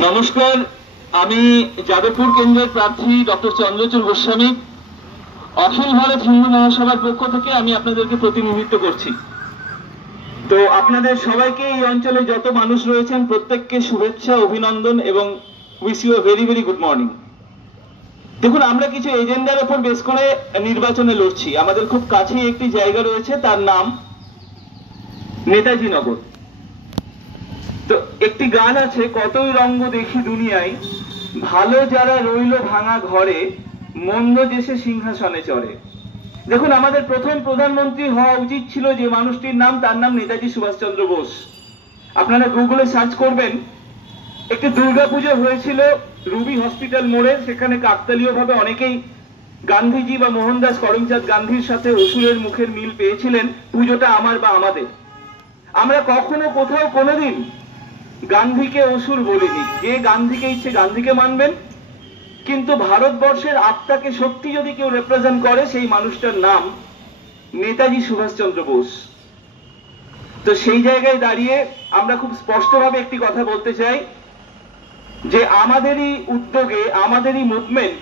নমস্কার, আমি যাদবপুর কেন্দ্রের প্রার্থী ডক্টর চন্দ্রচূড় গোস্বামী অখিল ভারত হিন্দু মহাসভার পক্ষ থেকে আমি আপনাদেরকে প্রতিনিধিত্ব করছি। তো আপনাদের সবাইকে এই অঞ্চলে যত মানুষ রয়েছেন প্রত্যেককে শুভেচ্ছা, অভিনন্দন এবং wish you a very very good morning. দেখুন, আমরা কিছু এজেন্ডার উপর বেস করে নির্বাচনে লড়ছি। আমাদের খুব কাছেই একটি জায়গা রয়েছে, তার নাম নেতাজি নগর। তো একটি গান আছে, কতই রঙ্গ দেখি দুনিয়ায়, ভালো যারা রইল ভাঙা ঘরে, মন্দ দেশে সিংহাসনে চড়ে। দেখুন, আমাদের প্রথম প্রধানমন্ত্রী হওয়া উচিত ছিল যে মানুষটির নাম, তার নাম নেতাজি সুভাষচন্দ্র বোস। আপনারা গুগলে সার্চ করবেন, একটি দুর্গাপুজো হয়েছিল রুবি হসপিটাল মোড়ে। সেখানে কাকতালীয় ভাবে অনেকেই গান্ধীজি বা মোহনদাস করমচাঁদ গান্ধীর সাথে অসুরের মুখের মিল পেয়েছিলেন, পুজোটা আমার বা আমাদের। আমরা কখনো কোথাও কোনোদিন গান্ধীকে অসুর বলিনি। যে গান্ধীকে ইচ্ছে গান্ধীকে মানবেন, কিন্তু ভারতবর্ষের আত্মাকে সত্যি যদি কেউ রিপ্রেজেন্ট করে সেই মানুষটার নাম নেতাজি সুভাষচন্দ্র বোস। তো সেই জায়গায় দাঁড়িয়ে আমরা খুব স্পষ্টভাবে একটি কথা বলতে চাই যে আমাদেরই উদ্যোগে, আমাদেরই মুভমেন্ট,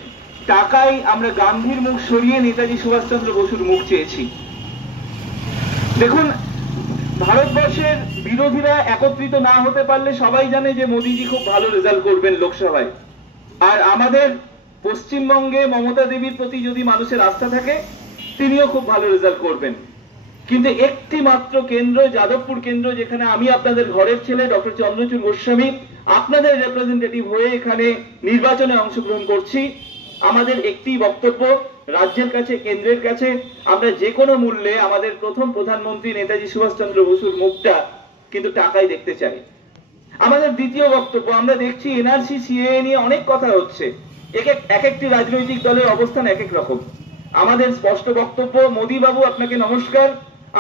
টাকায় আমরা গান্ধীর মুখ সরিয়ে নেতাজি সুভাষচন্দ্র বসুর মুখ চেয়েছি। দেখুন, ভারতবর্ষের বিরোধীরা একত্রিত না হতে পারলে সবাই জানে যে মোদিজি খুব ভালো রেজাল্ট করবেন লোকসভায়, আর আমাদের পশ্চিমবঙ্গে মমতা দেবীর প্রতি যদি মানুষের আস্থা থাকে তিনিও খুব ভালো রেজাল্ট করবেন। কিন্তু একটি মাত্র কেন্দ্র, যাদবপুর কেন্দ্র, যেখানে আমি আপনাদের ঘরের ছেলে ডক্টর চন্দ্রচূড় গোস্বামী আপনাদের রিপ্রেজেন্টেটিভ হয়ে এখানে নির্বাচনে অংশগ্রহণ করছি। আমাদের একটি বক্তব্য, রাজ্যের কাছে, কেন্দ্রের কাছে, আমরা যে কোনো মূল্যে আমাদের প্রথম প্রধানমন্ত্রী নেতাজি সুভাষচন্দ্র বসুর মুখটা কিন্তু টাকায় দেখতে চাই। আমাদের দ্বিতীয় বক্তব্য, আমরা দেখছি এনআরসি সিএএ নিয়ে অনেক কথা হচ্ছে, এক একটি রাজনৈতিক দলের অবস্থান এক এক রকম। আমাদের স্পষ্ট বক্তব্য, মোদি বাবু আপনাকে নমস্কার,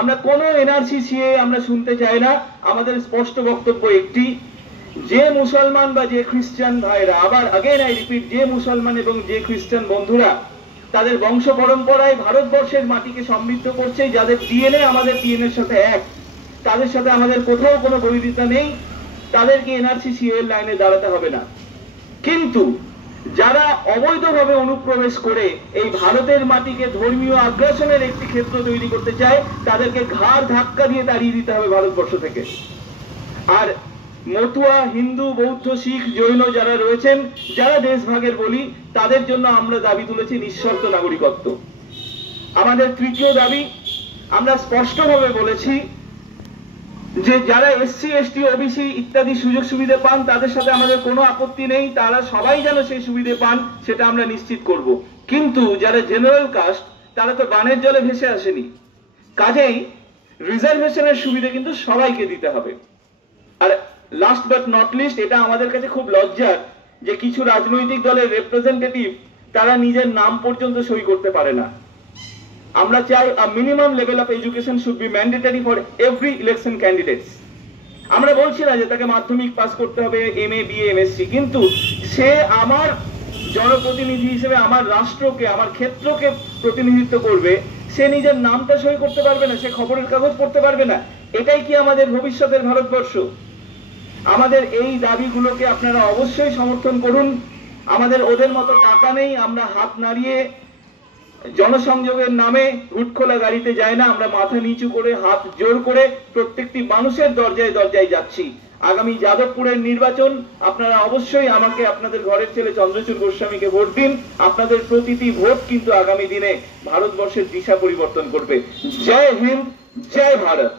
আমরা কোনো এনআরসি সিএএ আমরা শুনতে চাই না। আমাদের স্পষ্ট বক্তব্য একটি, যে মুসলমান বা যে খ্রিস্টান ভাইরা, আবার আগেন আই রিপিট, যে মুসলমান এবং যে খ্রিস্টান বন্ধুরা তাদের বংশ পরম্পরায় ভারতবর্ষের মাটিকে সমৃদ্ধ করছে, যাদের ডিএনএ আমাদের ডিএনএর সাথে এক, তাদের সাথে আমাদের কোথাও কোনো বৈরিতা নেই, তাদেরকে এনআরসি সিএএ লাইনে দাঁড়াতে হবে না। কিন্তু যারা অবৈধভাবে অনুপ্রবেশ করে এই ভারতের মাটিকে ধর্মীয় আগ্রাসনের একটি ক্ষেত্র তৈরি করতে চায়, তাদেরকে ঘাড় ধাক্কা দিয়ে তাড়িয়ে দিতে হবে ভারতবর্ষ থেকে। আর মতুয়া, হিন্দু, বৌদ্ধ, শিখ, জৈন যারা রয়েছেন, যারা দেশভাগের বলি, তাদের জন্য আমরা দাবি তুলেছি নিঃশর্ত নাগরিকত্ব। আমাদের তৃতীয় দাবি, আমরা স্পষ্টভাবে বলেছি যে যারা এসসি, এসটি, ওবিসি ইত্যাদি সুযোগ সুবিধা পান তাদের সাথে আমাদের কোনো আপত্তি নেই, তারা সবাই যেন সেই সুবিধা পান সেটা আমরা নিশ্চিত করব। কিন্তু যারা জেনারেল কাস্ট, তারা তো বানের জলে ভেসে আসেনি, কাজেই রিজার্ভেশনের সুবিধা কিন্তু সবাইকে দিতে হবে। আর লাস্ট বাট নট লিস্ট, এটা আমাদের কাছে খুব লজ্জার যে কিছু রাজনৈতিক দলের রিপ্রেজেন্টেটিভ তারা নিজের নাম পর্যন্ত সই করতে পারে না। আমরা চাই a minimum level of education should be mandatory for every election candidates। আমরা বলছি না যে তাকে মাধ্যমিক পাস করতে হবে, এমএ, বিএ, এমএসসি, কিন্তু সে আমার জনপ্রতিনিধি হিসেবে আমার রাষ্ট্রকে, আমার ক্ষেত্রকে প্রতিনিধিত্ব করবে, সে নিজের নামটা সই করতে পারবে না, সে খবরের কাগজ পড়তে পারবে না। এটাই কি আমাদের ভবিষ্যতের ভারতবর্ষ? আমাদের এই দাবিগুলোকে আপনারা অবশ্যই সমর্থন করুন। আমাদের ওদের মতো টাকা নেই, আমরা হাত নাড়িয়ে জনসংযোগের নামে হুটখোলা গাড়িতে যায় না, আমরা মাথা নিচু করে, হাত জোর করে প্রত্যেকটি মানুষের দরজায় দরজায় যাচ্ছি। আগামী যাদবপুরের নির্বাচন, আপনারা অবশ্যই আমাকে, আপনাদের ঘরের ছেলে চন্দ্রচূড় গোস্বামীকে ভোট দিন। আপনাদের প্রতিটি ভোট কিন্তু আগামী দিনে ভারতবর্ষের দিশা পরিবর্তন করবে। জয় হিন্দ, জয় ভারত।